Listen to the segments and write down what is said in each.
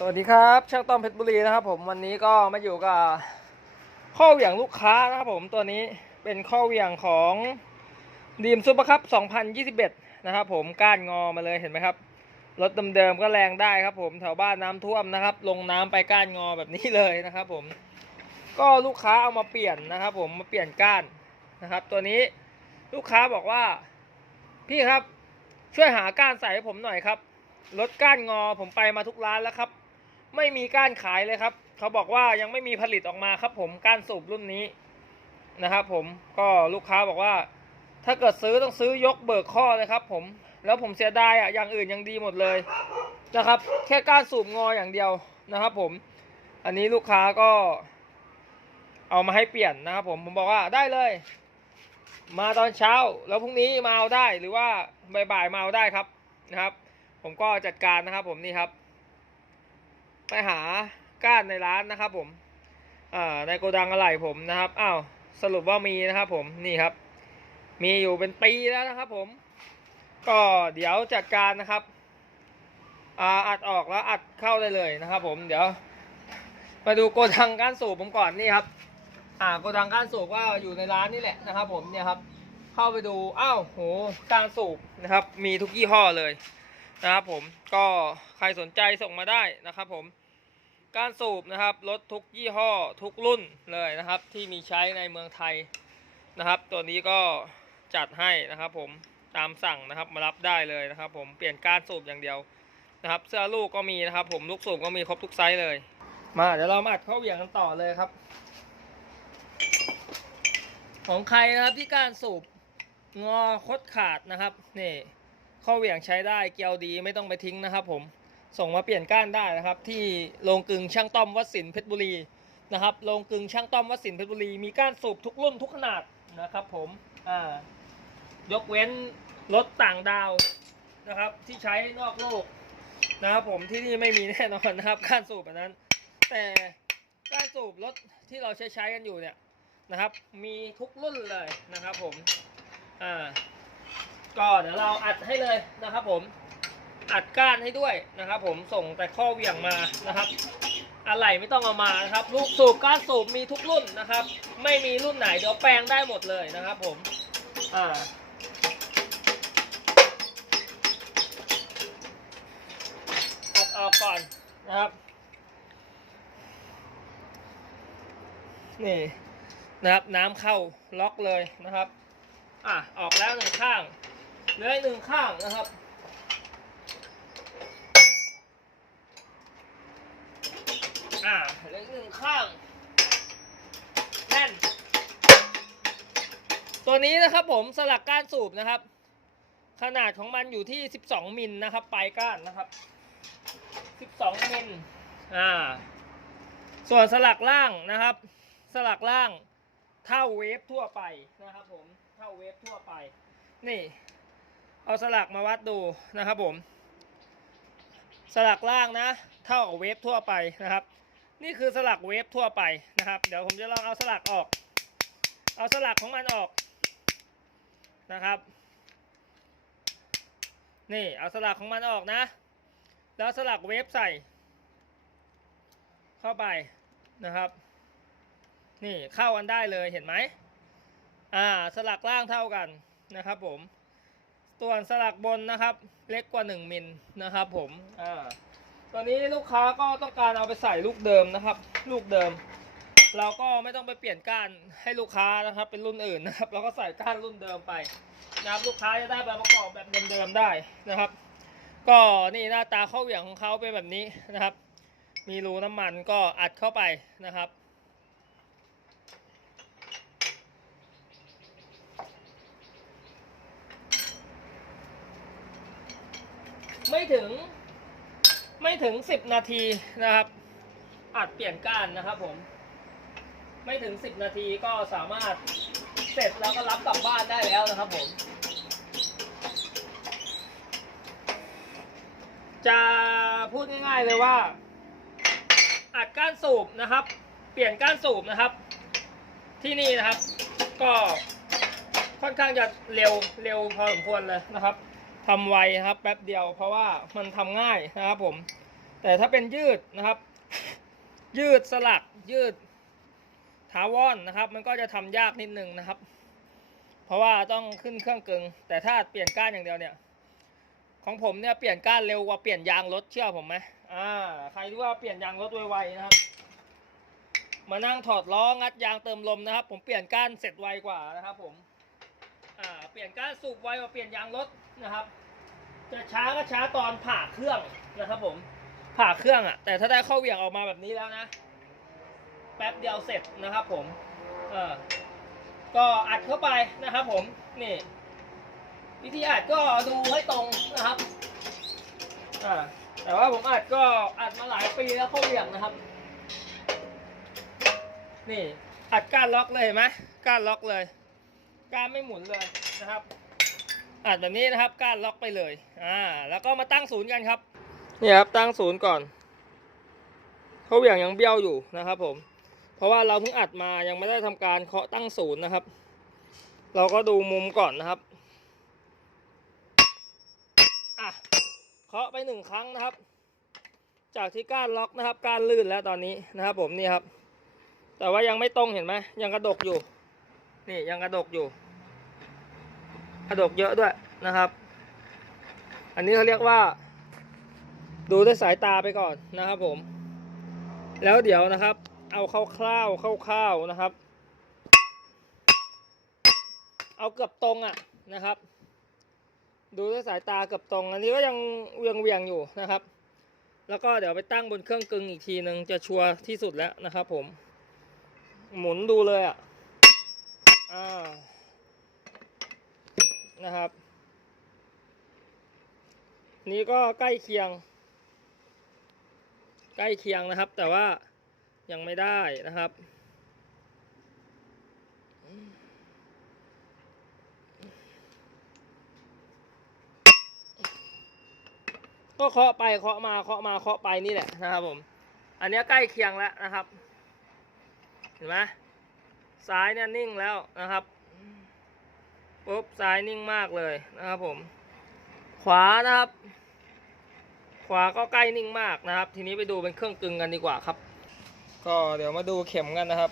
สวัสดีครับช่างต้อมเพชรบุรีนะครับ ผมวันนี้ก็มาอยู่กับข้อเหวี่ยงลูกค้านะครับผมตัวนี้เป็นข้อเหวี่ยงของดีมซูเปอร์คัพ2021 นะครับ ผมก้านงอมาเลยเห็นไหมครับรถเดิมๆก็แรงได้ครับ ผมแถวบ้านน้ำท่วมนะครับ ลงน้ำไปก้านงอแบบนี้เลยนะครับ ผมก็ลูกค้าเอามาเปลี่ยนนะครับ ผมมาเปลี่ยนก้านนะครับ ตัวนี้ลูกค้าบอกว่า พี่ครับช่วยหาก้านใส่ให้ผมหน่อยครับรถก้านงอผมไปมาทุกร้านแล้วครับ ไม่มีก้านขายเลยครับ เขาบอกว่ายังไม่มีผลิตออกมาครับผมก้านสูบรุ่นนี้นะครับผมก็ลูกค้าบอกว่า ถ้าเกิดซื้อต้องซื้อยกเบิกข้อเลยครับผมแล้วผมเสียดายอะอย่างอื่นยังดีหมดเลยนะครับ แค่ก้านสูบงออย่างเดียวนะครับ ผม อันนี้ลูกค้าก็ เอามาให้เปลี่ยนนะครับ ผมผมบอกว่าได้เลย มาตอนเช้า แล้วพรุ่งนี้มาเอาได้หรือว่าบ่ายๆมาเอาได้ครับนะครับ ผมก็จัดการนะครับ ผมนี่ครับ ไปหาก้านในร้านนะครับผมในโกดังอะไหล่ผมนะครับอ้าวสรุปว่ามีนะครับผมนี่ครับ มีอยู่เป็นปีแล้วนะครับผม ก็เดี๋ยวจัดการนะครับอ่าอัดออกแล้วอัดเข้าได้เลยนะครับ ผมเดี๋ยว มาดูโกดังก้านสูบผมก่อนนี่ครับ อ่าโกดังก้านสูบก็อยู่ในร้านนี่แหละนะครับ ผมเนี่ยครับ เข้าไปดูอ้าวโหก้านสูบนะครับ มีทุกยี่ห้อเลย นะครับผมก็ใครสนใจส่งมาได้นะครับผมการสูบนะครับรถทุกยี่ห้อทุกรุ่นเลยนะครับ ที่มีใช้ในเมืองไทยนะครับ ตัวนี้ก็จัดให้นะครับ ผมตามสั่งนะครับมารับได้เลยนะครับ ผมเปลี่ยนการสูบอย่างเดียวนะครับ เสื้อลูกก็มีนะครับ ผมลูกสูบก็มีครบทุกไซส์เลย มาเดี๋ยวเรามาอัดเข้าเหวี่ยงกันต่อเลยครับ ของใครนะครับที่การสูบงอคดขาดนะครับนี่ ข้อเหวี่ยงใช้ได้เกลียวดีไม่ต้องไปทิ้งนะครับ ผมส่งมาเปลี่ยนก้านได้นะครับ ที่โรงกึงช่างต้อมวัดสินเพชรบุรีนะครับโรงกึงช่างต้อมวัดสินเพชรบุรีมีก้านสูบทุกรุ่นทุกขนาดนะครับ ผมอ่ายกเว้นรถต่างดาวนะครับ ที่ใช้นอกโลกนะครับ ผมที่นี่ไม่มีแน่นอนนะครับก้านสูบแบบนั้น แต่ก้านสูบรถที่เราใช้ใช้กันอยู่เนี่ยนะครับ มีทุกรุ่นเลยนะครับ ผมอ่า ก็เดี๋ยวเราอัดให้เลยนะครับ ผม อัดก้านให้ด้วยนะครับ ผมส่งแต่ข้อเหวี่ยงมานะครับอะไรไม่ต้องเอามานะครับ ลูกสูบก้านสูบมีทุกรุ่นนะครับ ไม่มีรุ่นไหนเดี๋ยวแปลงได้หมดเลยนะครับ ผมอ่าอัดออกก่อนนะครับนี่นะครับน้ำเข้าล็อกเลยนะครับ อะออกแล้วหนึ่งข้าง เหลืออีกหนึ่งข้างนะครับอ่าเหลืออีกหนึ่งข้างแน่นตัวนี้นะครับผมสลักก้านสูบนะครับ ขนาดของมันอยู่ที่ 12 มิลนะครับปลายก้านนะครับ 12 มิลอ่าส่วนสลักล่างนะครับ สลักล่างเท่าเวฟทั่วไปนะครับผมเท่าเวฟทั่วไป นี่ เอาสลักมาวัดดูนะครับผมสลักล่างนะ เท่ากับเวฟทั่วไปนะครับ นี่คือสลักเวฟทั่วไปนะครับ เดี๋ยวผมจะลองเอาสลักออก เอาสลักของมันออกนะครับ นี่เอาสลักของมันออกนะ แล้วสลักเวฟใส่ เข้าไปนะครับ นี่เข้ากันได้เลยเห็นไหมอ่าสลักล่างเท่ากันนะครับผม ส่วนสลักบนนะครับ เล็กกว่า 1มิลนะครับผมอ่าตัวนี้ลูกค้าก็ต้องการเอาไปใส่ลูกเดิมนะครับ ลูกเดิม เราก็ไม่ต้องไปเปลี่ยนก้านให้ลูกค้านะครับ เป็นรุ่นอื่นนะครับ เราก็ใส่ก้านรุ่นเดิมไปนะครับลูกค้าจะได้แบบประกอบแบบเดิมๆได้นะครับ ก็นี่หน้าตาข้อเหวี่ยงของเขาเป็นแบบนี้นะครับ มีรูน้ำมันก็อัดเข้าไปนะครับ ไม่ถึง ไม่ถึงสิบนาทีนะครับอัดเปลี่ยนก้านนะครับผม ไม่ถึงสิบนาทีก็สามารถเสร็จแล้วก็รับกลับบ้านได้แล้วนะครับผม จะพูดง่ายๆเลยว่า อัดก้านสูบนะครับ เปลี่ยนก้านสูบนะครับ ที่นี่นะครับ ก็ค่อนข้างจะเร็วเร็วพอสมควรเลยนะครับ ทำไวครับแป๊บเดียว เพราะว่ามันทำง่ายนะครับผม แต่ถ้าเป็นยืดนะครับ ยืดสลักยืดถาวรนะครับ มันก็จะทำยากนิดนึงนะครับ เพราะว่าต้องขึ้นเครื่องกึ่งแต่ถ้าเปลี่ยนก้านอย่างเดียวเนี่ย ของผมเนี่ยเปลี่ยนก้านเร็วกว่าเปลี่ยนยางรถเชื่อผมไหมอ่าใครรู้ว่าเปลี่ยนยางรถไวๆนะครับ มานั่งถอดล้องัดยางเติมลมนะครับ ผมเปลี่ยนก้านเสร็จไวกว่านะครับ ผม ปลี่ยนก้านสูบไวกว่าเปลี่ยนยางรถนะครับ จะช้าก็ช้าตอนผ่าเครื่องนะครับผมผ่าเครื่องอะ่ะแต่ถ้าได้เข้าเหวี่ยงออกมาแบบนี้แล้วนะ แป๊บเดียวเสร็จนะครับผมเออก็อัดเข้าไปนะครับผมนี่วิธีอัดก็ดูให้ตรงนะครับอ่าแต่ว่าผมอัดก็อัดมาหลายปีแล้วเข้าเหวี่ยงนะครับ นี่อัดก้านล็อกเลยเห็นไหมก้านล็อกเลยก้านไม่หมุนเลย นะครับอัดแบบนี้นะครับก้านล็อกไปเลยอ่าแล้วก็มาตั้งศูนย์กันครับนี่ครับตั้งศูนย์ก่อนเขาเหวี่ยงยังเบี้ยวอยู่นะครับผม เพราะว่าเราเพิ่งอัดมายังไม่ได้ทำการเคาะตั้งศูนย์นะครับ เราก็ดูมุมก่อนนะครับอะเคาะไปหนึ่งครั้งนะครับ จากที่ก้านล็อกนะครับก้านลื่นแล้วตอนนี้นะครับ ผมนี่ครับ แต่ว่ายังไม่ตรงเห็นไหมยังกระดกอยู่ นี่ยังกระดกอยู่ ดกเยอะด้วยนะครับ อันนี้เขาเรียกว่า ดูด้วยสายตาไปก่อนนะครับผม แล้วเดี๋ยวนะครับ เอาคร่าวๆคร่าวๆนะครับ เอาเกือบตรงอะนะครับ ดูด้วยสายตาเกือบตรง อันนี้ก็ยังเวียงเวียงๆอยู่นะครับ แล้วก็เดี๋ยวไปตั้งบนเครื่องกึงอีกทีหนึ่งจะชัวร์ที่สุดแล้วนะครับ ผม หมุนดูเลยอะอ่า นะครับ นี้ก็ใกล้เคียง ใกล้เคียงนะครับ แต่ว่ายังไม่ได้นะครับ ก็เคาะไปเคาะมาเคาะมาเคาะไปนี่แหละนะครับผม อันนี้ใกล้เคียงแล้วนะครับ เห็นไหมซ้ายเนี่ยนิ่งแล้วนะครับ ปุ๊บซ้ายนิ่งมากเลยนะครับผม ขวานะครับ ขวาก็ใกล้นิ่งมากนะครับ ทีนี้ไปดูเป็นเครื่องกึงกันดีกว่าครับ ก็เดี๋ยวมาดูเข็มกันนะครับ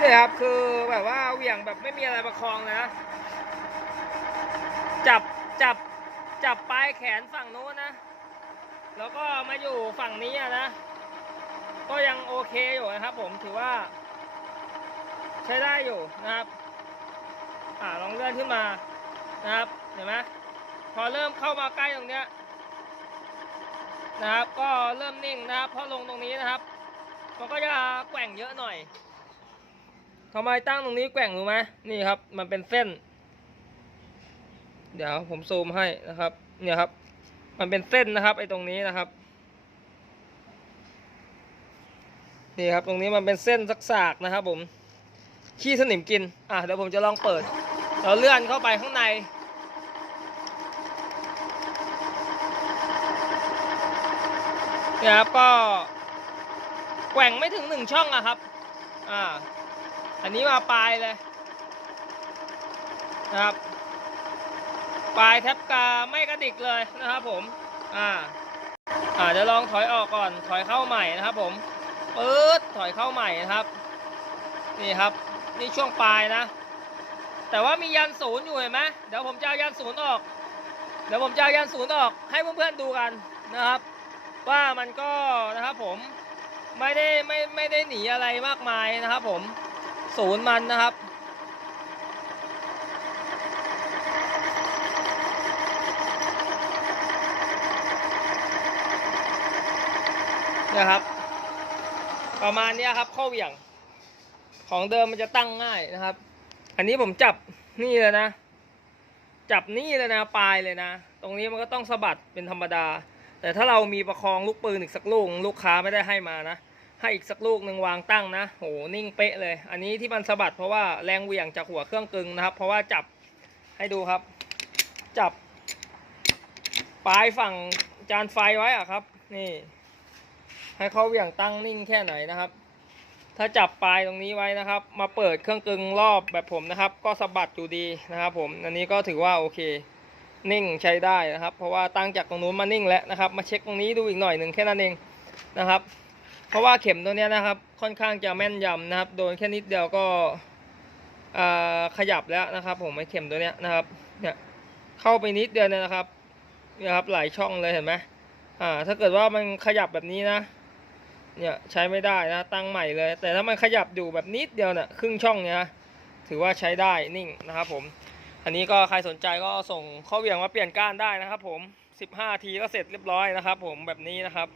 นี่ครับคือแบบว่าเหวี่ยงแบบไม่มีอะไรประคองเลยนะ จับจับ จับปลายแขนฝั่งโน้นนะ แล้วก็มาอยู่ฝั่งนี้นะ ก็ยังโอเคอยู่นะครับ ผมถือว่า ใช้ได้อยู่นะครับ อ่าลองเลื่อนขึ้นมานะครับ เห็นไหมพอเริ่มเข้ามาใกล้ตรงเนี้ยนะครับ ก็เริ่มนิ่งนะครับพอลงตรงนี้นะครับ มันก็จะแกว่งเยอะหน่อยทำไมตั้งตรงนี้แกว่งรู้ไหมนี่ครับ มันเป็นเส้น เดี๋ยวผมซูมให้นะครับ เนี่ยครับ มันเป็นเส้นนะครับไอ้ตรงนี้นะครับ นี่ครับตรงนี้มันเป็นเส้นสักสากๆนะครับ ผม ขี้สนิมกิน อะเดี๋ยวผมจะลองเปิด เราเลื่อนเข้าไปข้างในเนี่ยครับก็แกว่งไม่ถึงหนึ่งช่องอะครับ อ่า อันนี้มาปลายเลยนะครับ ปลายแทบกาไม่กระดิกเลยนะครับผม อ่า อ่าเดี๋ยวลองถอยออกก่อน ถอยเข้าใหม่นะครับผมปื๊ดถอยเข้าใหม่นะครับ นี่ครับ นี่ช่วงปลายนะ แต่ว่ามียันศูนย์อยู่เห็นไหมเดี๋ยวผมจะเอายันศูนย์ออก เดี๋ยวผมจะเอายันศูนย์ออก ให้เพื่อนๆดูกันนะครับ ว่ามันก็นะครับผมไม่ได้ไม่ไม่ได้หนีอะไรมากมายนะครับผมศูนย์มันนะครับ นี่ยครับ ประมาณนี้ครับข้อเหวี่ยง ของเดิมมันจะตั้งง่ายนะครับ อันนี้ผมจับนี่เลยนะ จับนี่เลยนะปลายเลยนะ ตรงนี้มันก็ต้องสะบัดเป็นธรรมดา แต่ถ้าเรามีประคองลูกปืนอีกสักลูกลูกค้าไม่ได้ให้มานะให้อีกสักลูกหนึ่งวางตั้งนะโหนิ่งเป๊ะเลย อันนี้ที่มันสะบัดเพราะว่าแรงเหวี่ยงจากหัวเครื่องกึ่งนะครับ เพราะว่าจับให้ดูครับ จับ ปลายฝั่งจานไฟไว้อะครับ นี่ ให้เขาเหวี่ยงตั้งนิ่งแค่ไหนนะครับ ถ้าจับปลายตรงนี้ไว้นะครับ มาเปิดเครื่องกึงรอบแบบผมนะครับ ก็สะบัดอยู่ดีนะครับ ผมอันนี้ก็ถือว่าโอเคนิ่งใช้ได้นะครับ เพราะว่าตั้งจากตรงนู้นมานิ่งแล้วนะครับ มาเช็คตรงนี้ดูอีกหน่อยหนึ่งแค่นั้นเองนะครับ เพราะว่าเข็มตัวนี้นะครับ ค่อนข้างจะแม่นยำนะครับ โดนแค่นิดเดียวก็ขยับแล้วนะครับ ผมไอ้เข็มตัวเนี้ยนะครับเนี่ยเข้าไปนิดเดียวเนี่ยนะครับเนี่ยครับหลายช่องเลยเห็นไหมอ่าถ้าเกิดว่ามันขยับแบบนี้นะ เนี่ยใช้ไม่ได้นะตั้งใหม่เลย แต่ถ้ามันขยับอยู่แบบนิดเดียวเนี่ยครึ่งช่องเนี่ยถือว่าใช้ได้นิ่งนะครับผม อันนี้ก็ใครสนใจก็ส่งข้อเวียงมาเปลี่ยนก้านได้นะครับผม 15 ทีก็เสร็จเรียบร้อยนะครับผมแบบนี้นะครับ